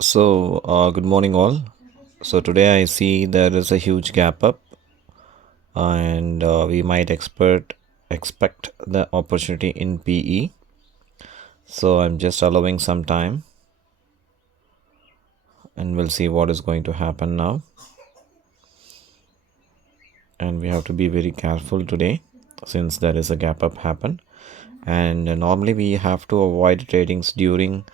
So, good morning, all. So, today I see there is a huge gap up, and we might expect the opportunity in PE. So, I'm just allowing some time, and we'll see what is going to happen now. And we have to be very careful today since there is a gap up happen. And normally we have to avoid tradings during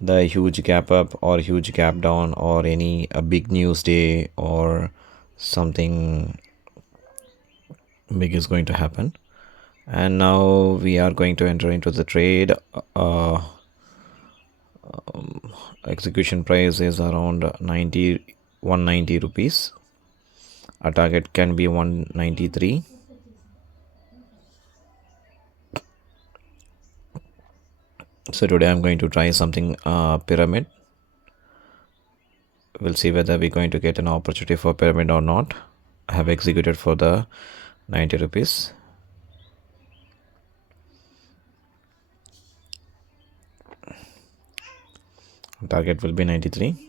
the huge gap up or huge gap down or any a big news day or something big is going to happen. And now we are going to enter into the trade. Execution price is around 190 rupees. Our target can be 193. So today I'm going to try something pyramid. We'll see whether we're going to get an opportunity for pyramid or not. I have executed for the 90 rupees. Target will be 93.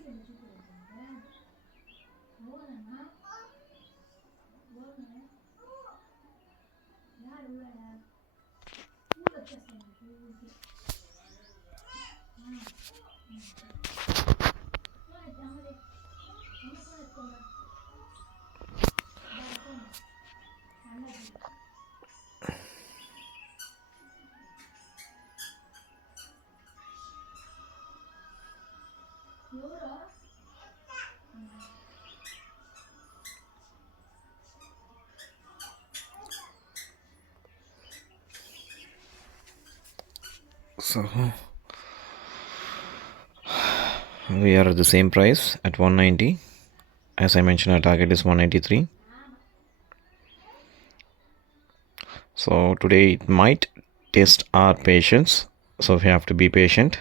So we are at the same price at 190. As I mentioned, our target is 193. So today it might test our patience. So we have to be patient.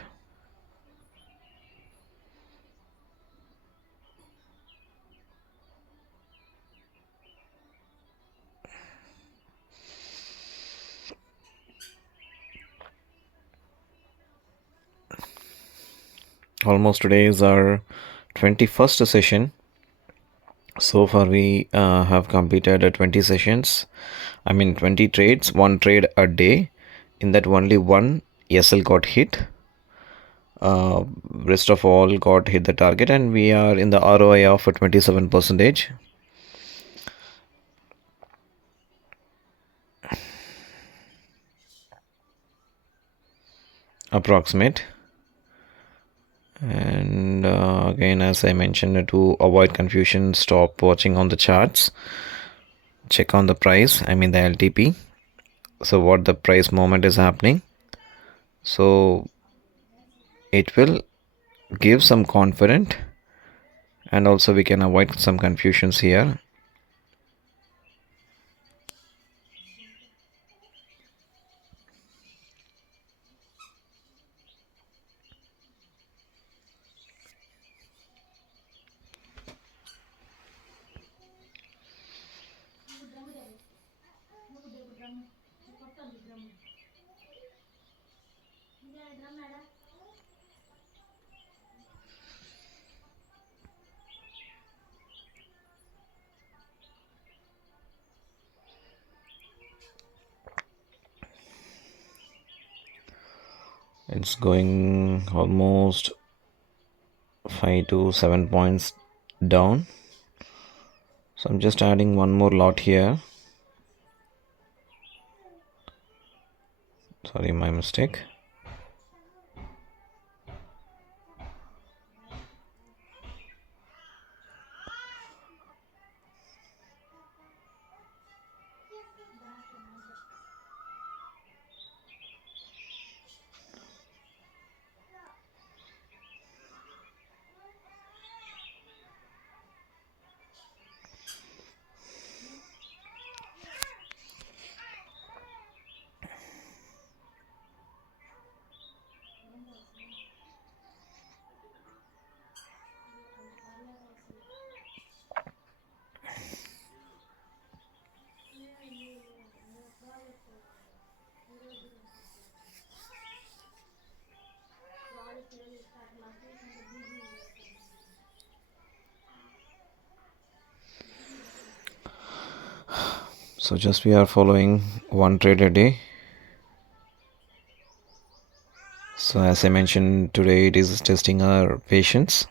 Almost today is our 21st session. So far we have completed 20 sessions. 20 trades, one trade a day. In that only one SL got hit. Rest of all got hit the target, and we are in the ROI of 27%. Approximate. And again, as I mentioned, to avoid confusion, stop watching on the charts, check on the price, the LTP. So what the price movement is happening, so it will give some confidence, and also we can avoid some confusions here. It's going almost 5 to 7 points down. So I'm just adding one more lot here. Sorry, my mistake. So just we are following one trade a day. So as I mentioned, today it is testing our patience.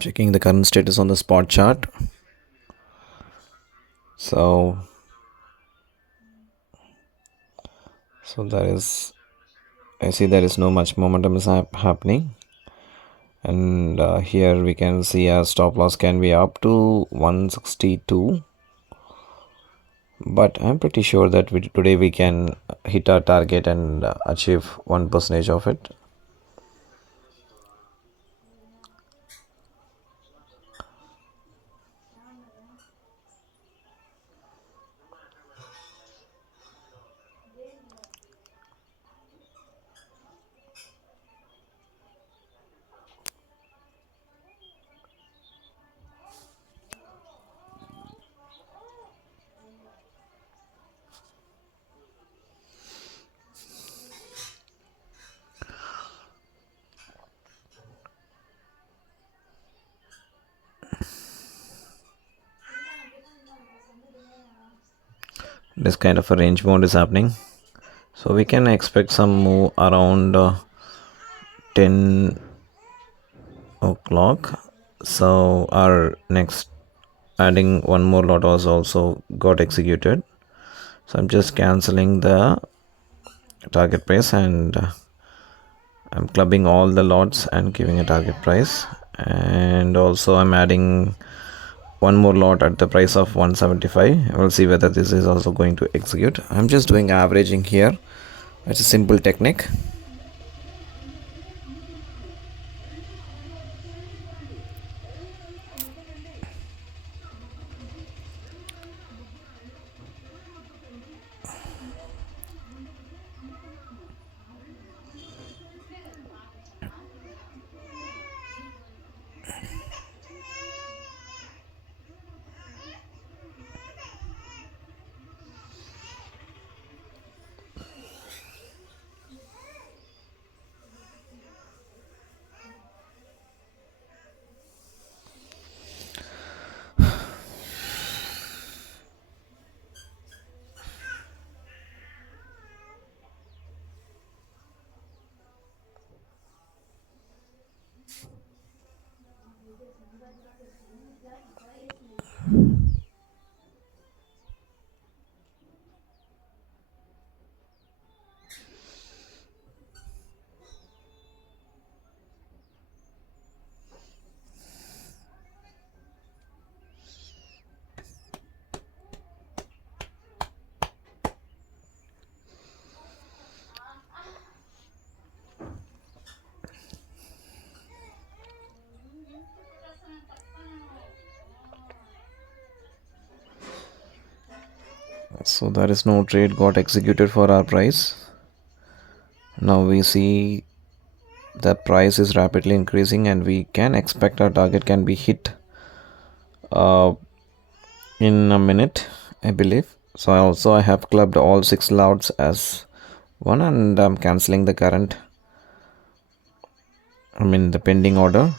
Checking the current status on the spot chart. So there is, I see there is no much momentum is happening, and here we can see our stop loss can be up to 162, but I'm pretty sure that today we can hit our target and achieve 1% of it. This kind of a range bound is happening, so we can expect some move around 10 o'clock. So our next adding one more lot was also got executed, so I'm just cancelling the target price, and I'm clubbing all the lots and giving a target price, and also I'm adding one more lot at the price of 175. We'll see whether this is also going to execute. I'm just doing averaging here. It's a simple technique. So there is no trade got executed for our price. Now we see the price is rapidly increasing, and we can expect our target can be hit in a minute, I believe. So I have clubbed all 6 lots as one, and I'm cancelling the current, the pending order.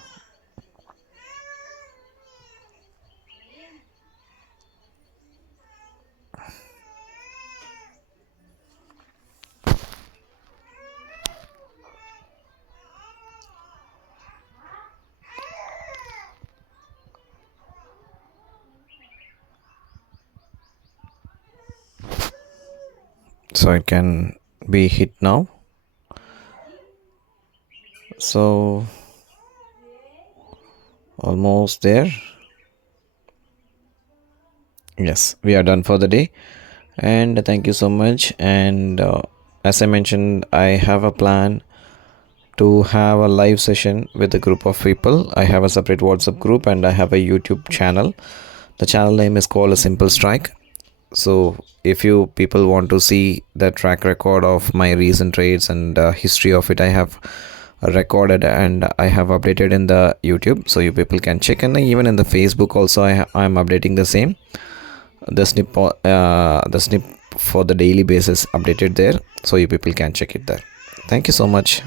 So it can be hit now. So almost there. Yes, we are done for the day, and thank you so much. And as I mentioned, I have a plan to have a live session with a group of people. I have a separate WhatsApp group, and I have a YouTube channel. The channel name is called A Simple Strike. So if you people want to see the track record of my recent trades and history of it, I have recorded and I have updated in the YouTube, so you people can check. And even in the Facebook also I am updating the same, the snip for the daily basis updated there, so you people can check it there. Thank you so much.